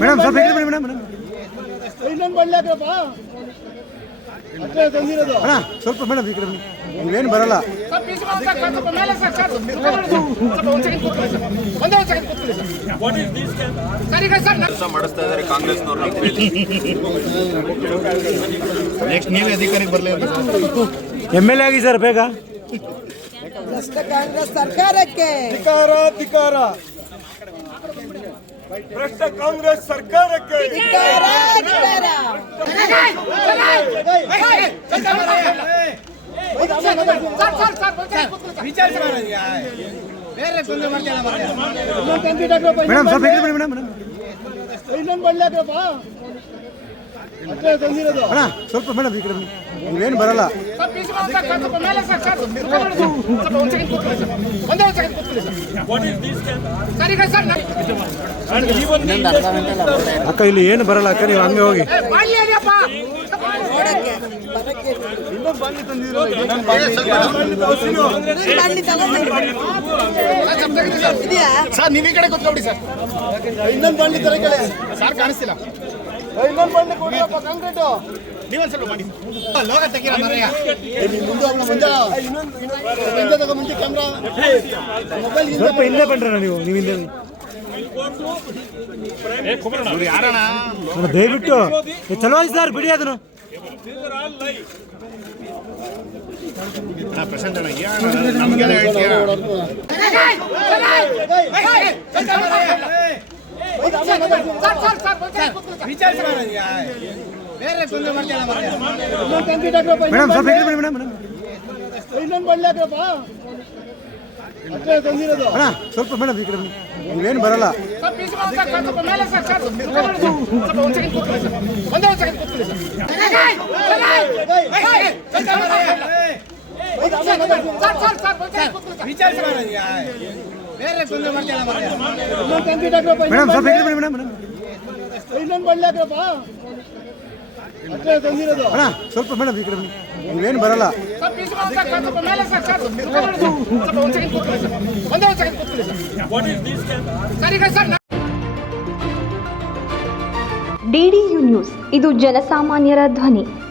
Madam ಸ್ವಲ್ಪ ಹೇಳಿ madam madam ಇನ್ನೊಂದು ತಂದಿರೋದು ಅಣ್ಣ ಸ್ವಲ್ಪ ಮೇಡಮ್ ಈ ಕಡೆ. ನೀವೇನು ಬರಲ್ಲ. ಮಾಡಿಸ್ತಾ ಇದ್ದಾರೆ ಕಾಂಗ್ರೆಸ್ನವ್ರು ಅಂತ ಹೇಳಿ ನೆಕ್ಸ್ಟ್ ನೀವೇ ಅಧಿಕಾರಿಗೆ ಬರಲಿ ಎಮ್ ಎಲ್ ಎ ಆಗಿ ಸರ್ ಬೇಗ ಭ್ರಷ್ಟ ಕಾಂಗ್ರೆಸ್ ಸರ್ಕಾರಕ್ಕೆ ಧಿಕಾರ ಧಿಕಾರ ಭ್ರಷ್ಟ ಕಾಂಗ್ರೆಸ್ ಸರ್ಕಾರಕ್ಕೆ ಧಿಕ್ಕಾರ, ಮೇಡಮ್ ಸ್ವಲ್ಪ ಹೇಳಿ ಮೇಡಮ್ ಮೇಡಮ್ ಇನ್ನೊಂದು ಬಳ್ಳಿ ಹಾಕ್ರಪ್ಪ ಅಣ್ಣ ಸ್ವಲ್ಪ ಮೇಡಮ್ ಈ ಕಡೆ. ನೀವೇನು ಬರಲ್ಲ ಸ್ವಲ್ಪ ಈಚೆ ಬಾ ಸರ್, ಸ್ವಲ್ಪ ಮೇಲೆ ಸರ್, ಸರ್. ಸ್ವಲ್ಪ ಒಂದ್ ಕೂತ್ಕೊಳ್ಳಿ ಸರ್. ಒಂದೇ ಒಂದ್ ಕೂತ್ಕೊಳ್ಳಿ ಸರ್. ಸರ್, ಈಗ ಸರ್, ನಾನು- ಅಕ್ಕ ಇಲ್ಲಿ ಏನು ಬರಲ್ಲ ಅಕ್ಕ ನೀವು ಹಂಗೆ ಹೋಗಿ. ನೋಡಕ್ಕೆ. ಬರಕ್ಕೆ ಸರ್. ಇದೆಯಾ ನೀವು ಈ ಕಡೆ ಕೂತ್ಕೊಬಿಡಿ ಸರ್. ಇನ್ನೊಂದು ಬಂಡಿ ತರ ಕಡೆ ಸರ್ ಕಾಣಿಸ್ತಿಲ್ಲ. ಇನ್ನೊಂದು ಬಳ್ಳಿ ಕೊಡ್ರಪ್ಪ ಕಾಂಕ್ರೀಟು ನೀವೊಂದ್ ಸ್ವಲ್ಪ ಮಾಡಿ. ಲೋಗ ತೆಗೀರ ಮಾರಾಯ ಮುಂದೆ ಹೋಗೋಣ ಮುಂದೆ. ಮುಂದೆ ತಗೋ ಮುಂದೆ ಕ್ಯಾಮ್ರಾ ಮೊಬೈಲ್ ಸ್ವಲ್ಪ ನೀವು ನೀವು ಯಾರಣ್ಣ ಅಣ್ಣ, ದಯವಿಟ್ಟು ಚಲೋ ಸರ್ ಬಿಡಿ ಅದನ್ನು. ಪ್ರಶಾಂತ್ ಅಣ್ಣ ನಮಗೆಲ್ಲ ಹೇಳ್ತೀಯ ಬೇರೆ ತೊಂದರೆ ಮಾಡ್ತೀಯಲ್ಲ ಮಾರಾಯ. ಇನ್ನೊಂದು ಕಂಪ್ಲೀಟ್ ಹಾಕ್ರಪ್ಪ ಮೇಡಮ್ ಸ್ವಲ್ಪ ಹೇಳಿ ಮೇಡಮ್ ಮೇಡಮ್ ಇನ್ನೊಂದು ಬಳ್ಳಿ ಹಾಕ್ರಪ್ಪ ಅಷ್ಟೇ ತಂದಿರೋದು ಅಣ್ಣ ಸ್ವಲ್ಪ ಮೇಡಮ್ ಈ ಕಡೆ. ನೀವೇನು ಬರಲ್ಲ. ಮೇಡಮ್ ಸ್ವಲ್ಪ ಮೇಡಮ್. ಮೇಡಮ್ ಇನ್ನೊಂದು ತಂದಿರೋದು ಅಣ್ಣ ಸ್ವಲ್ಪ ಮೇಡಮ್ ಈ ಕಡೆ. ನೀವೇನು ಬರಲ್ಲ ಡಿಡಿಯು ನ್ಯೂಸ್ ಇದು ಜನಸಾಮಾನ್ಯರ ಧ್ವನಿ